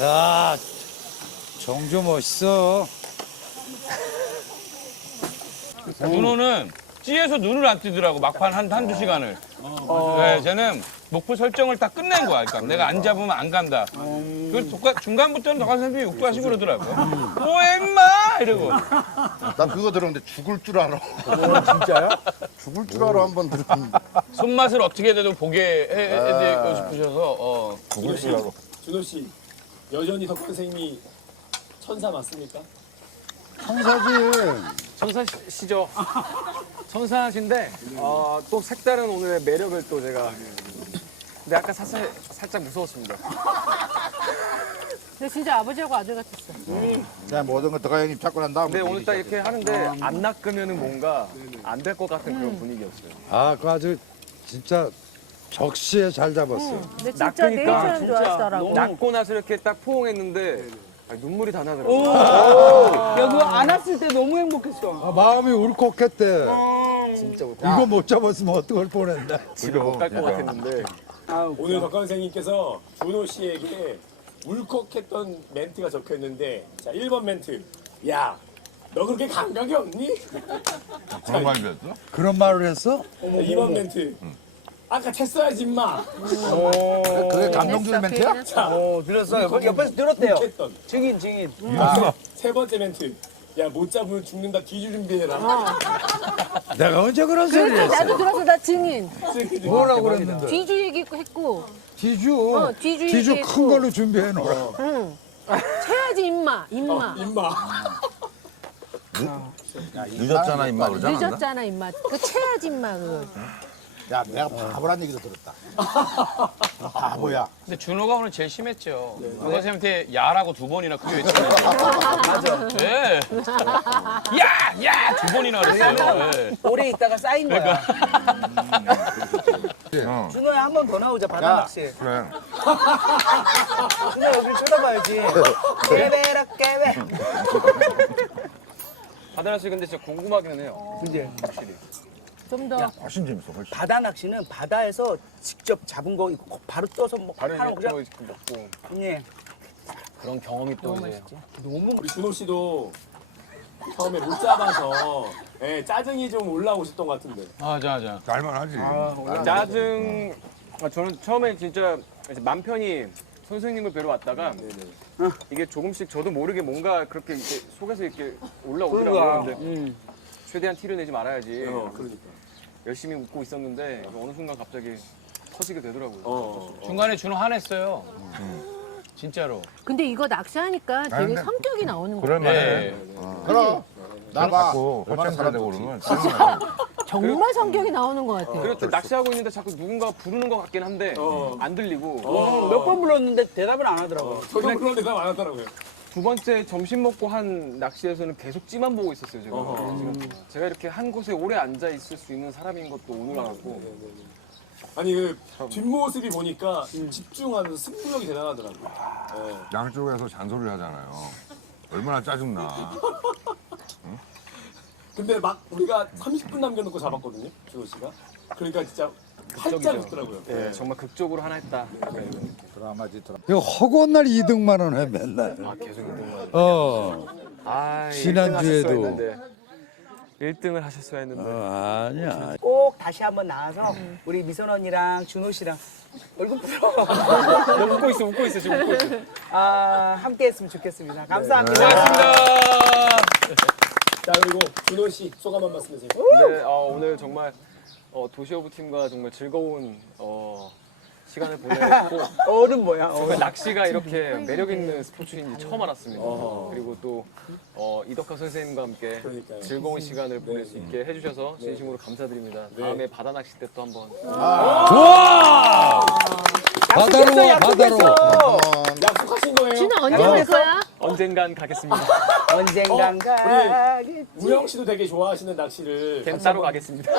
야, 정조 멋있어. 준호는 찌에서 눈을 안 뜨더라고. 막판 한두 시간을. 네, 쟤는 목표 설정을 다 끝낸 거야. 그러니까 내가 안 잡으면 안 간다. 그 중간부터는 덕환 선생님이 욕도하시고 그러더라고. 뭐해 임마 이러고. 난 그거 들었는데 죽을 줄 알아. 진짜요? 죽을 줄 알아 한번 들었는데. 손맛을 어떻게 해도 보게 해드리고 싶으셔서 죽을 줄 알아. 준호 씨, 여전히 덕환 선생님이 천사 맞습니까? 천사지. 천사시죠. 천사신데 또 색다른 오늘의 매력을 또 제가. 근데 아까 살짝 무서웠습니다. 근데 진짜 아버지하고 아들 같았어. 그냥 모든 거 덕환 형님 잡고 난 다음에. 근데 오늘 딱 이렇게 하는데 안 낚으면은 뭔가 안 될 것 같은 그런 분위기였어요. 아, 그 아주 진짜 적시에 잘 잡았어. 근데 진짜 낚으니까 내일처럼 진짜 좋아하시더라고. 낚고 나서 이렇게 딱 포옹했는데 눈물이 다 나더라고요. 야, 그거 안 왔을 때 너무 행복했어. 아, 마음이 울컥했대. 진짜 웃겨. 이거 못 잡았으면 어떡할 뻔했나. 집에 못 갈 것 같았는데. 오늘 덕환 선생님께서 준호 씨에게 울컥했던 멘트가 적혀 있는데, 자, 1번 멘트. 야, 너 그렇게 감각이 없니? 그런 말이 됐어? 그런 말을 했어? 2번 멘트. 아까 쳤어야지 임마. 그게 감동주는 멘트야? 자, 들었어요. 거기 옆에서 들었대요. 울컥했던. 증인. 세 번째 멘트. 야, 못 잡으면 죽는다. 뒤주 준비해라. 내가 언제 그런 소리 그래서 했어? 나도 들었어. 나 증인. 뭐라고 그랬는데? 뒤주 얘기했고. 뒤주. 뒤주 뒤주 얘기했고. 큰 걸로 준비해 놓으라. 응. 채야지 임마. 임마. 임마. 늦었잖아 임마 그러잖아. 늦었잖아 임마. 그 채야지 임마 그거. 야 내가 바보란 얘기도 들었다. 바보야. 근데 준호가 오늘 제일 심했죠. 덕환 선생님한테 야라고 2번이나 크게 외쳤어요. 맞아. 네. 야! 야! 2번이나 그랬어요. 네. 오래 있다가 쌓인 거야. 준호야, 한 번 더 나오자, 바다 낚시. 그래. 준호 여기 쳐다봐야지. 깨베라, 깨베. 바다 낚시 근데 진짜 궁금하기는 해요. 근데 확실히. 좀 더. 훨씬 재밌어 훨씬. 바다 낚시는 바다에서 직접 잡은 거 이거 바로 떠서 바로 하는 이렇게 거죠? 먹고 예. 그런 경험이 또 이제 너무 우리 준호 씨도 처음에 못 잡아서 짜증이 좀 올라오셨던 것 같은데. 맞아. 잘만하지. 짜증. 저는 처음에 진짜 이제 맘 편히 선생님을 뵈러 왔다가 이게 조금씩 저도 모르게 뭔가 그렇게 이제 속에서 이렇게 올라오더라고요. 근데 최대한 티를 내지 말아야지. 그러니까. 열심히 웃고 있었는데 어느 순간 갑자기 터지게 되더라고요. 중간에 준호 화냈어요. 진짜로. 근데 이거 낚시하니까 되게 근데 성격이 나오는 거야. 그럴만해. 네. 그럼 나봐. 자꾸 얼마나 헛장사 되고 사람 그러면 정말 성격이 나오는 것 같아. 그리고 또 낚시하고 있는데 자꾸 누군가 부르는 것 같긴 한데 안 들리고 몇 번 불렀는데 대답을 안 하더라고. 저도 그런 데가 많았더라고요. 두 번째 점심 먹고 한 낚시에서는 계속 찌만 보고 있었어요. 제가 이렇게 한 곳에 오래 앉아 있을 수 있는 사람인 것도 오늘 알았고 아니 그 뒷모습이 보니까 집중하는 승부욕이 대단하더라고요. 네. 양쪽에서 잔소리를 하잖아요. 얼마나 짜증나. 근데 막 우리가 30분 남겨놓고 잡았거든요, 준호 씨가. 그러니까 진짜 활짝 웃더라고요. 네, 정말 극적으로 하나 했다. 드라마지 드라마. 이거 허구한 날 2등만 원 해, 맨날. 계속 1등만. 어. 지난주에도 지난주에도. 1등을 하셨어야 했는데. 아니야. 꼭 다시 한번 나와서 우리 미선 언니랑 준호 씨랑 얼굴 풀어. 너 웃고 있어 지금 웃고 있어. 함께 했으면 좋겠습니다. 감사합니다. 고맙습니다. 자 그리고 준호 씨 소감 한 말씀 해주세요. 네, 오늘 정말 도시어부 팀과 정말 즐거운 시간을 보냈고 어른 뭐야? 정말 낚시가 이렇게 매력 있는 스포츠인지 처음 알았습니다. 그리고 또 이덕화 선생님과 함께 그러니까요. 즐거운 시간을 보낼 수 있게 해주셔서 진심으로 감사드립니다. 다음에 바다 낚시 때 또 한번 좋아! 바다로 와, 바다로. 약속하신 거예요? 준호 언제 올 거야? 언젠간 가겠습니다. 언젠간 가겠지. 우영 씨도 되게 좋아하시는 낚시를 댐 따로 가겠습니다.